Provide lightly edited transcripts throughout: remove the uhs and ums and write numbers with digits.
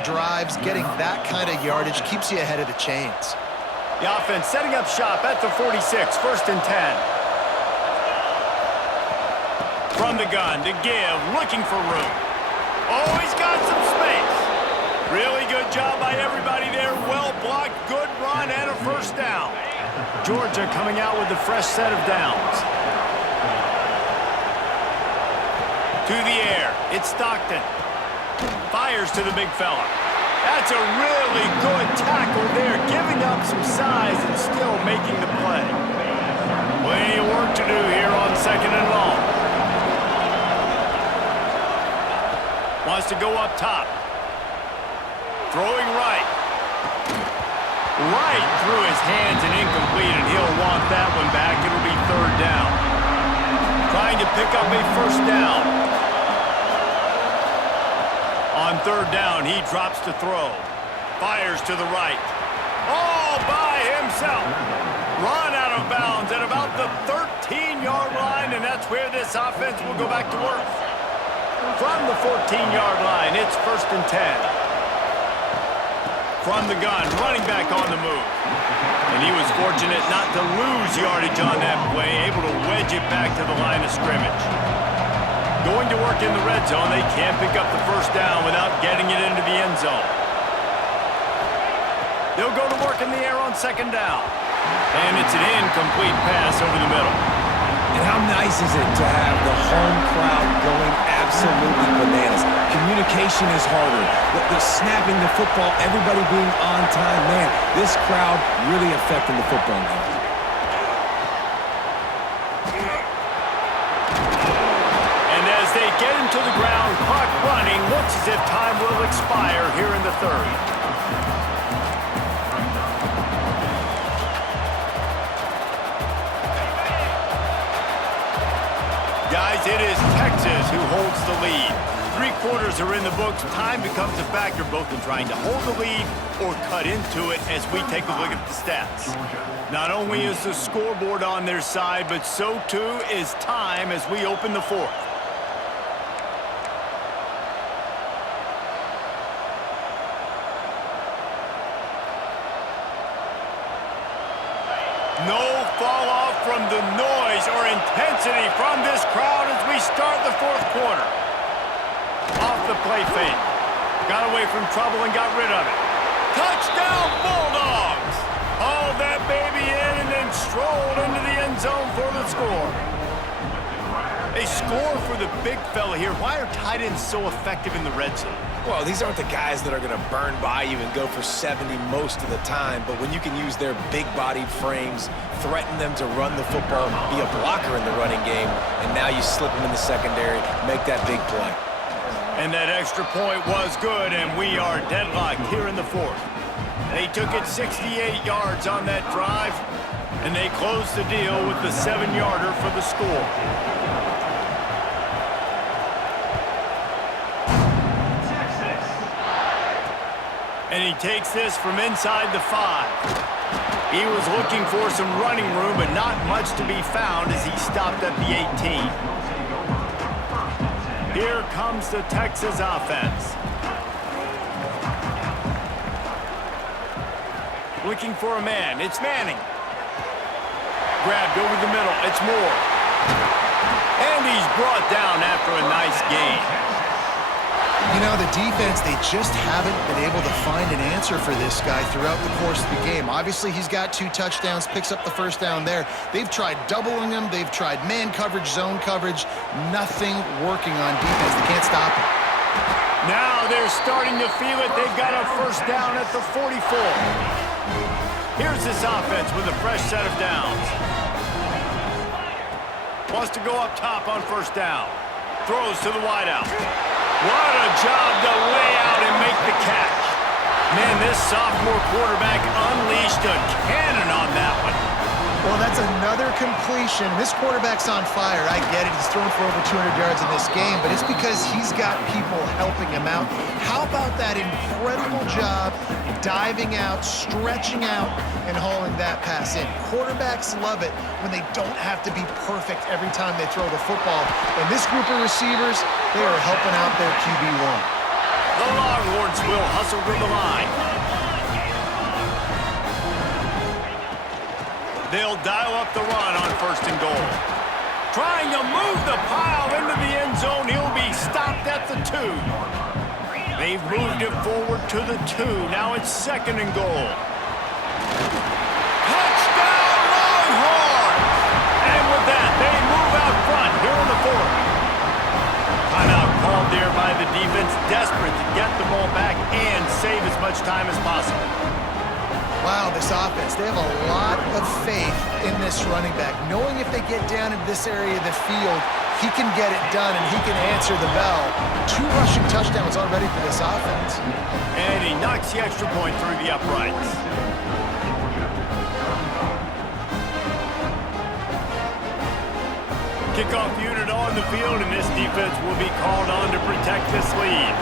long drives, getting that kind of yardage keeps you ahead of the chains. The offense setting up shop at the 46, 1st and 10. From the gun to give, looking for room. Oh, he's got some space. Really good job by everybody there. Well blocked, good run, and a 1st down. Georgia coming out with a fresh set of downs. To the air, it's Stockton. Fires to the big fella. That's a really good tackle there, giving up some size and still making the play. Plenty of work to do here on 2nd and long. Wants to go up top. Throwing right. Right through his hands and incomplete, and he'll want that one back. It'll be 3rd down. Trying to pick up a 1st down. On 3rd down, he drops to throw. Fires to the right. All by himself. Run out of bounds at about the 13-yard line, and that's where this offense will go back to work. From the 14-yard line, it's 1st and 10. From the gun, running back on the move. And he was fortunate not to lose yardage on that play, able to wedge it back to the line of scrimmage. Going to work in the red zone, they can't pick up the 1st down without getting it into the end zone. They'll go to work in the air on 2nd down. And it's an incomplete pass over the middle. And how nice is it to have the home crowd going absolutely bananas? Communication is harder. The snapping the football, everybody being on time. Man, this crowd really affecting the football game. And as they get him to the ground, clock running, looks as if time will expire here in the 3rd. Guys, it is Texas who holds the lead. 3 quarters are in the books. Time becomes a factor both in trying to hold the lead or cut into it as we take a look at the stats. Not only is the scoreboard on their side, but so too is time as we open the 4th. No fall off from the noise or intensity from this crowd as we start the 4th quarter. Off the play fake. Got away from trouble and got rid of it. Touchdown Bulldogs! Hauled that baby in and then strolled into the end zone for the score. A score for the big fella here. Why are tight ends so effective in the red zone? Well, these aren't the guys that are going to burn by you and go for 70 most of the time, but when you can use their big-bodied frames, threaten them to run the football, be a blocker in the running game, and now you slip them in the secondary, make that big play. And that extra point was good, and we are deadlocked here in the 4th. They took it 68 yards on that drive, and they closed the deal with the 7-yarder for the score. And he takes this from inside the 5. He was looking for some running room, but not much to be found as he stopped at the 18. Here comes the Texas offense. Looking for a man. It's Manning. Grabbed over the middle. It's Moore. And he's brought down after a nice gain. You know, the defense, they just haven't been able to find an answer for this guy throughout the course of the game. Obviously, he's got 2 touchdowns, picks up the 1st down there. They've tried doubling him. They've tried man coverage, zone coverage. Nothing working on defense. They can't stop him. Now they're starting to feel it. They've got a 1st down at the 44. Here's this offense with a fresh set of downs. Wants to go up top on 1st down. Throws to the wideout. What a job to lay out and make the catch. Man, this sophomore quarterback unleashed a cannon on that one. Well, that's another completion. This quarterback's on fire. I get it. He's thrown for over 200 yards in this game, but it's because he's got people helping him out. How about that incredible job diving out, stretching out, and hauling that pass in? Quarterbacks love it when they don't have to be perfect every time they throw the football. And this group of receivers, they are helping out their QB1. The Longhorns will hustle to the line. They'll dial up the run on 1st and goal. Trying to move the pile into the end zone. He'll be stopped at the 2. They've moved it forward to the 2. Now it's 2nd and goal. Touchdown, Longhorns! And with that, they move out front here on the 4th. Timeout called there by the defense, desperate to get the ball back and save as much time as possible. Wow, this offense, they have a lot of faith in this running back, knowing if they get down in this area of the field, he can get it done and he can answer the bell. 2 rushing touchdowns already for this offense. And he knocks the extra point through the uprights. Kickoff unit on the field, and this defense will be called on to protect this lead.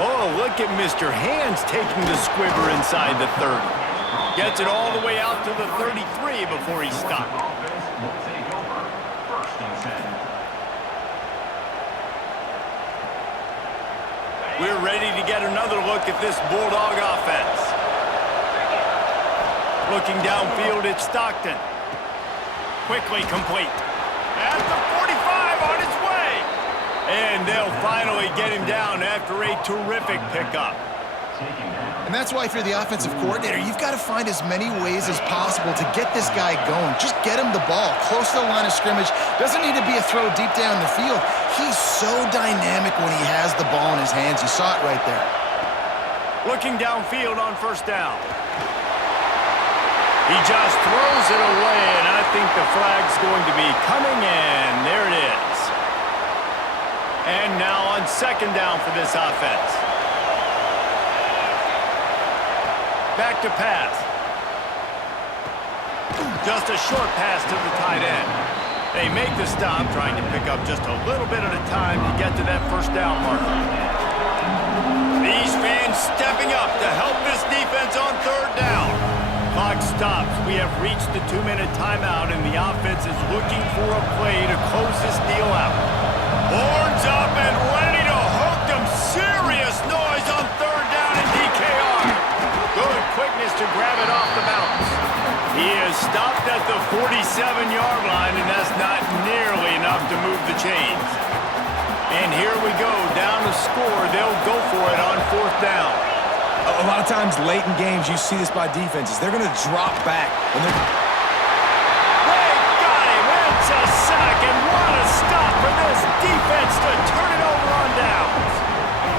Oh, look at Mr. Hands taking the squibber inside the 30. Gets it all the way out to the 33 before he's stopped. We're ready to get another look at this Bulldog offense. Looking downfield, it's Stockton. Quickly complete. At the 45 on his way. And they'll finally get him down after a terrific pickup. And that's why if you're the offensive coordinator, you've got to find as many ways as possible to get this guy going. Just get him the ball close to the line of scrimmage. Doesn't need to be a throw deep down the field. He's so dynamic when he has the ball in his hands. You saw it right there. Looking downfield on 1st down. He just throws it away, and I think the flag's going to be coming in. There it is. And now on 2nd down for this offense. Back to pass. Just a short pass to the tight end. They make the stop, trying to pick up just a little bit at a time to get to that 1st down marker. These fans stepping up to help this defense on 3rd down. Clock stops. We have reached the 2-minute timeout, and the offense is looking for a play to close this deal out. Horns up and ready to hook them. Serious noise on 3rd down in DKR. Good quickness to grab it off the bounce. He is stopped at the 47-yard line, and that's not nearly enough to move the chains. And here we go, down to score. They'll go for it on 4th down. A lot of times late in games, you see this by defenses. They're going to drop back. And they got him. It's a sack, and what a stop for this defense to turn it over on downs.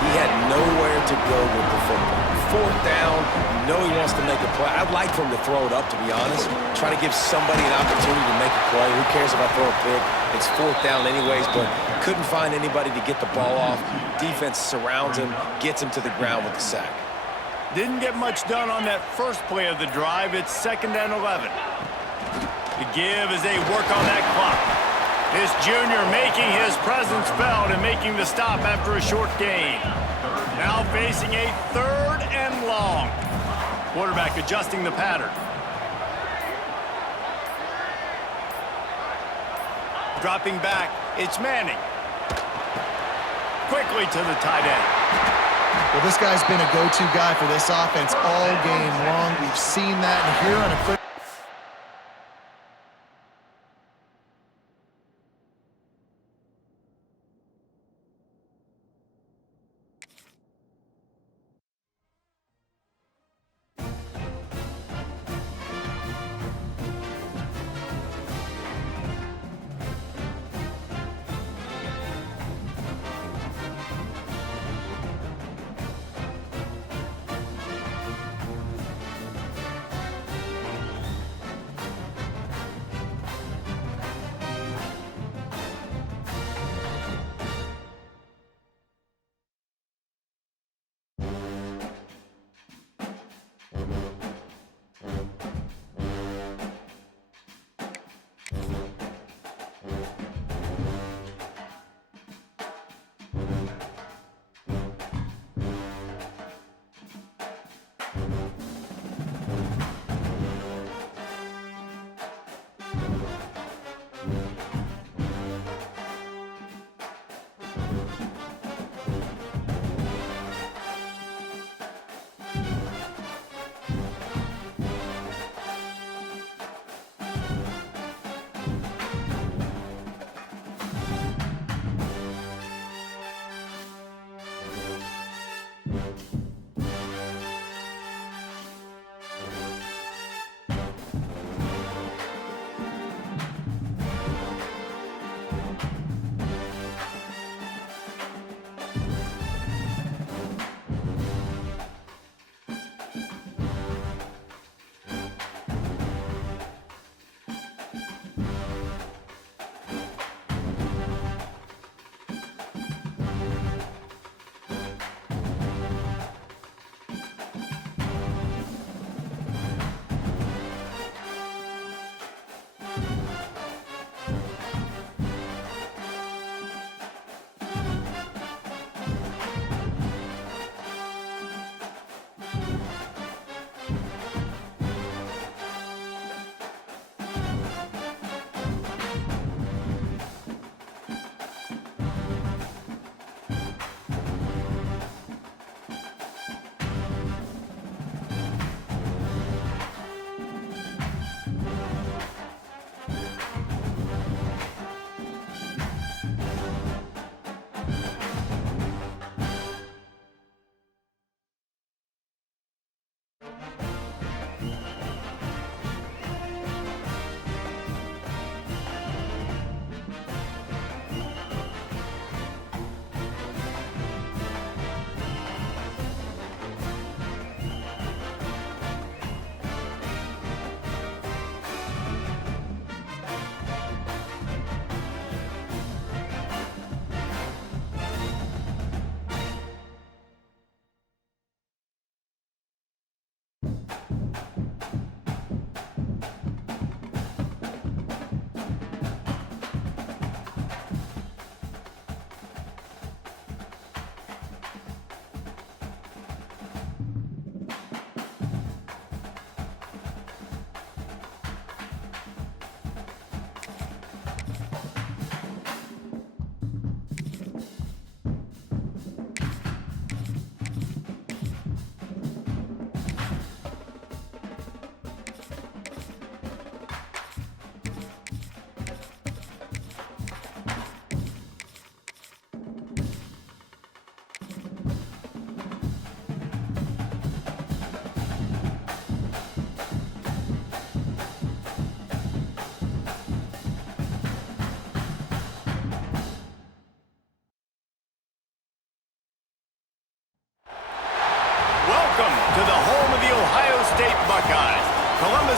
He had nowhere to go with the football. 4th down, you know he wants to make a play. I'd like for him to throw it up, to be honest. Try to give somebody an opportunity to make a play. Who cares if I throw a pick? It's 4th down anyways, but couldn't find anybody to get the ball off. Defense surrounds him, gets him to the ground with the sack. Didn't get much done on that first play of the drive. It's 2nd and 11. The give as they work on that clock. This junior making his presence felt and making the stop after a short gain. Now facing a 3rd and long. Quarterback adjusting the pattern. Dropping back, it's Manning. Quickly to the tight end. Well, this guy's been a go-to guy for this offense all game long. We've seen that, and here on a quick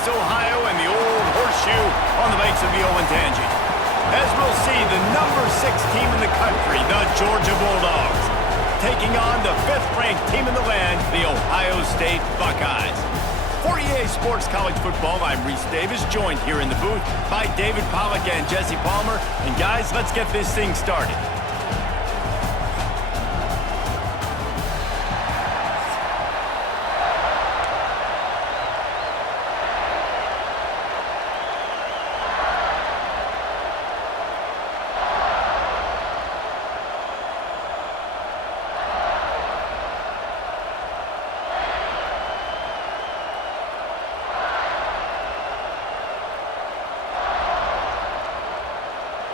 Columbus, Ohio, and the old horseshoe on the banks of the Olentangy. As we'll see, the number 6 team in the country, the Georgia Bulldogs, taking on the 5th-ranked team in the land, the Ohio State Buckeyes. For EA Sports College Football, I'm Reese Davis, joined here in the booth by David Pollack and Jesse Palmer. And guys, let's get this thing started.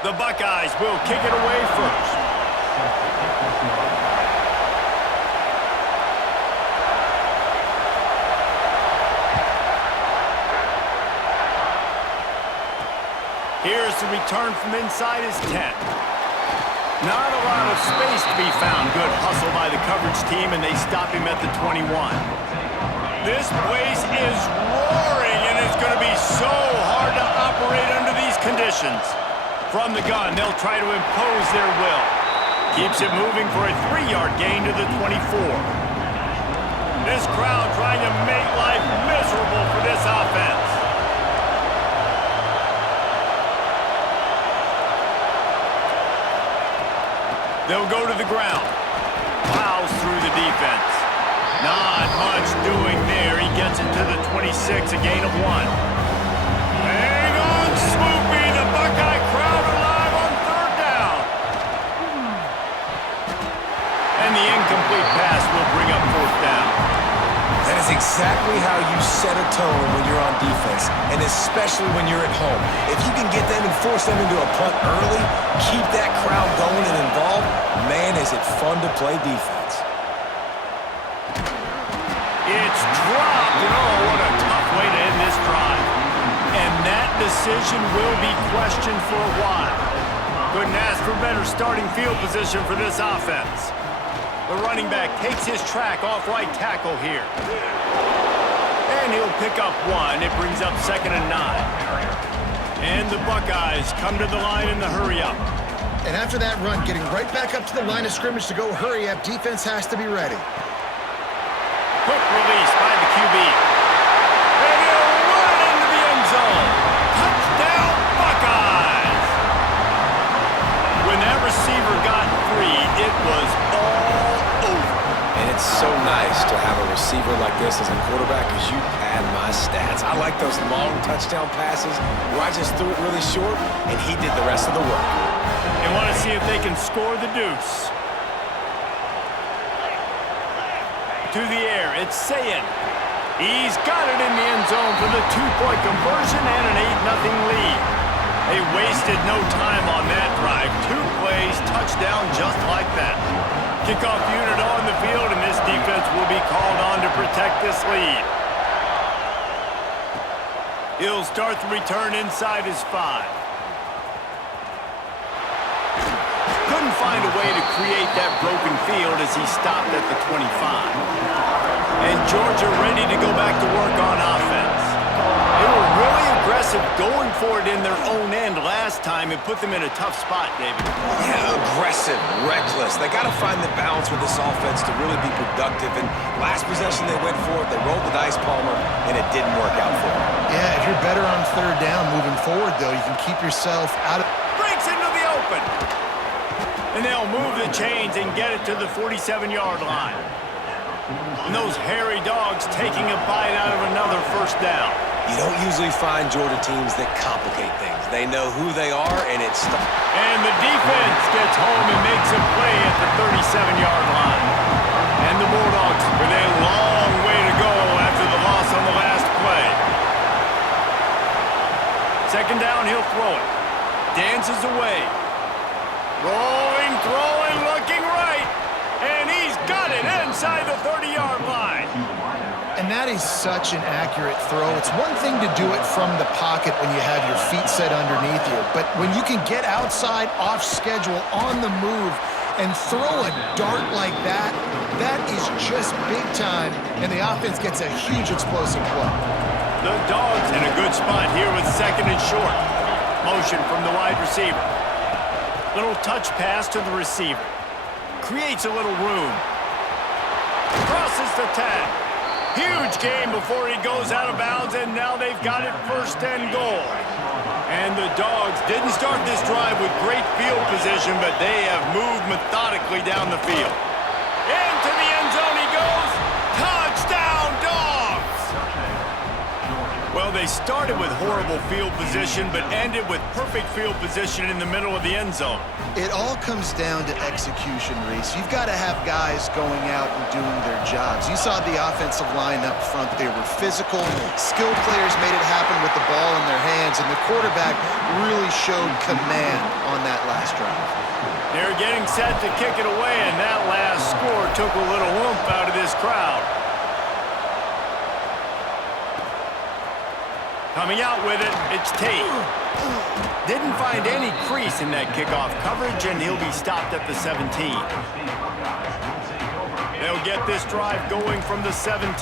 The Buckeyes will kick it away first. Here's the return from inside his 10. Not a lot of space to be found. Good hustle by the coverage team, and they stop him at the 21. This place is roaring, and it's going to be so hard to operate under these conditions. From the gun, they'll try to impose their will. Keeps it moving for a 3-yard gain to the 24. This crowd trying to make life miserable for this offense. They'll go to the ground. Plows through the defense. Not much doing there. He gets it to the 26, a gain of 1. Hang on, Swoopy. The Buckeye crowd alive on 3rd down. And the incomplete pass will bring up 4th down. That is exactly how you set a tone when you're on defense, and especially when you're at home. If you can get them and force them into a punt early, keep that crowd going and involved, man, is it fun to play defense. It's dropped, and oh, what a tough way to end this drive. And that decision will be questioned for a while. Couldn't ask for better starting field position for this offense. The running back takes his track off right tackle here. And he'll pick up 1. It brings up 2nd and 9. And the Buckeyes come to the line in the hurry-up. And after that run, getting right back up to the line of scrimmage to go hurry up, defense has to be ready. Quick release by the QB. And he'll run it into the end zone. Touchdown, Buckeyes! When that receiver got free, it was all over. And it's so nice to have a receiver like this as a quarterback because you pad my stats. I like those long touchdown passes where I just threw it really short and he did the rest of the work. They want to see if they can score the deuce. To the air, it's Sayin. He's got it in the end zone for the 2-point conversion and an 8-0 lead. They wasted no time on that drive. 2 plays, touchdown just like that. Kickoff unit on the field, and this defense will be called on to protect this lead. He'll start the return inside his 5. Couldn't find a way to create that broken field as he stopped at the 25. And Georgia ready to go back to work on offense. They were really aggressive going for it in their own end last time and put them in a tough spot, David. Yeah, aggressive, reckless. They got to find the balance with this offense to really be productive. And last possession they went for it, they rolled the dice, Palmer, and it didn't work out for them. Yeah, if you're better on 3rd down moving forward, though, you can keep yourself out of... Breaks into the open. And they'll move the chains and get it to the 47-yard line. And those hairy dogs taking a bite out of another 1st down. You don't usually find Georgia teams that complicate things. They know who they are, and it's... And the defense gets home and makes a play at the 37-yard line. And the Bulldogs with a long way to go after the loss on the last play. 2nd down, he'll throw it. Dances away. Rolling, throwing, looking right. And he's got it inside the 30-yard line. And that is such an accurate throw. It's one thing to do it from the pocket when you have your feet set underneath you, but when you can get outside, off schedule, on the move, and throw a dart like that, that is just big time, and the offense gets a huge explosive play. The Dogs in a good spot here with second and short. Motion from the wide receiver. Little touch pass to the receiver. Creates a little room. Crosses the 10. Huge gain before he goes out of bounds, and now they've got it first and goal. And the Dogs didn't start this drive with great field position, but they have moved methodically down the field. Into the end zone he goes. Touchdown, Dogs! Well, they started with horrible field position, but ended with perfect field position in the middle of the end zone. It all comes down to execution, Reese. You've got to have guys going out and doing their jobs. You saw the offensive line up front. They were physical. Skilled players made it happen with the ball in their hands, and the quarterback really showed command on that last drive. They're getting set to kick it away, and that last score took a little oomph out of this crowd. Coming out with it, it's Tate. Didn't find any crease in that kickoff coverage, and he'll be stopped at the 17. They'll get this drive going from the 17.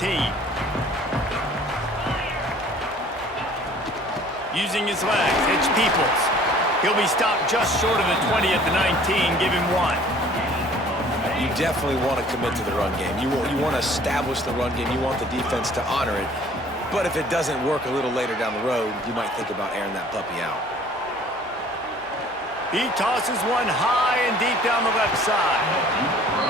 Using his legs, it's Peoples. He'll be stopped just short of the 20 at the 19. Give him 1. You definitely want to commit to the run game. You want to establish the run game. You want the defense to honor it. But if it doesn't work a little later down the road, you might think about airing that puppy out. He tosses one high and deep down the left side.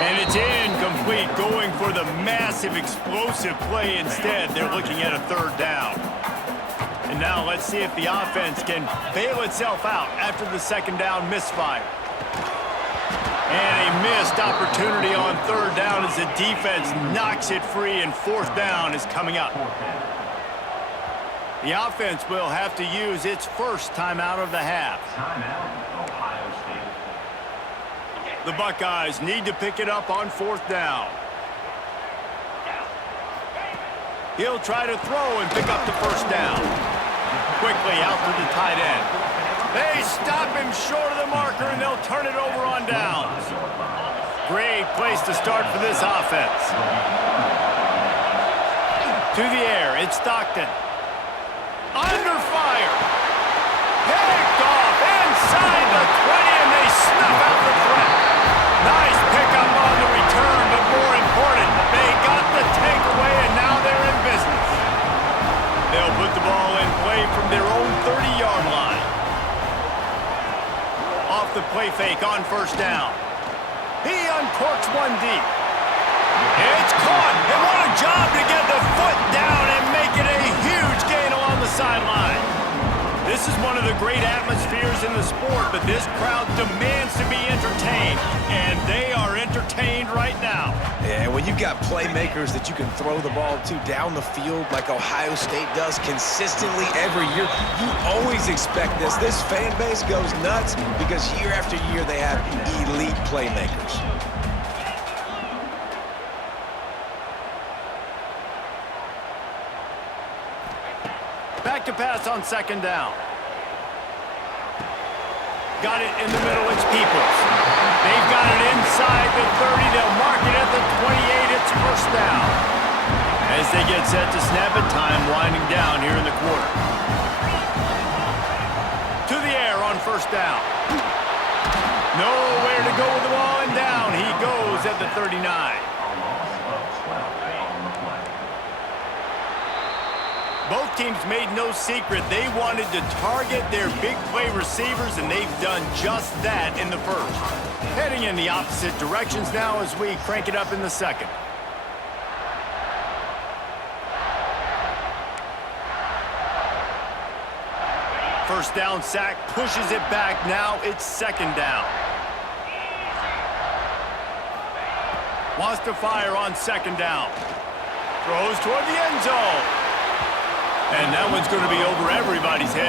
And it's incomplete, going for the massive explosive play instead. They're looking at a third down. And now let's see if the offense can bail itself out after the second down misfire. And a missed opportunity on third down as the defense knocks it free, and fourth down is coming up. The offense will have to use its first timeout of the half. The Buckeyes need to pick it up on fourth down. He'll try to throw and pick up the first down. Quickly out to the tight end. They stop him short of the marker, and they'll turn it over on downs. Great place to start for this offense. To the air, it's Stockton. Under fire. Picked off inside the 20, and they snuff out the threat. Nice pickup on the return, but more important, they got the takeaway, and now they're in business. They'll put the ball in play from their own 30-yard line. Off the play fake on first down. He uncorks one deep. It's caught, and what a job to get the foot down and make it a huge gain along the sideline. This is one of the great atmospheres in the sport, but this crowd demands to be entertained, and they are entertained right now. Yeah, when you've got playmakers that you can throw the ball to down the field like Ohio State does consistently every year, you always expect this. This fan base goes nuts because year after year they have elite playmakers. Back to pass on second down. Got it in the middle, it's Peoples. They've got it inside the 30. They'll mark it at the 28. It's first down. As they get set to snap it, time winding down here in the quarter. To the air on first down. Nowhere to go with the ball, and down he goes at the 39. Both teams made no secret they wanted to target their big play receivers, and they've done just that in the first. Heading in the opposite directions now as we crank it up in the second. First down sack, pushes it back. Now it's second down. Wants to fire on second down. Throws toward the end zone. And that one's going to be over everybody's head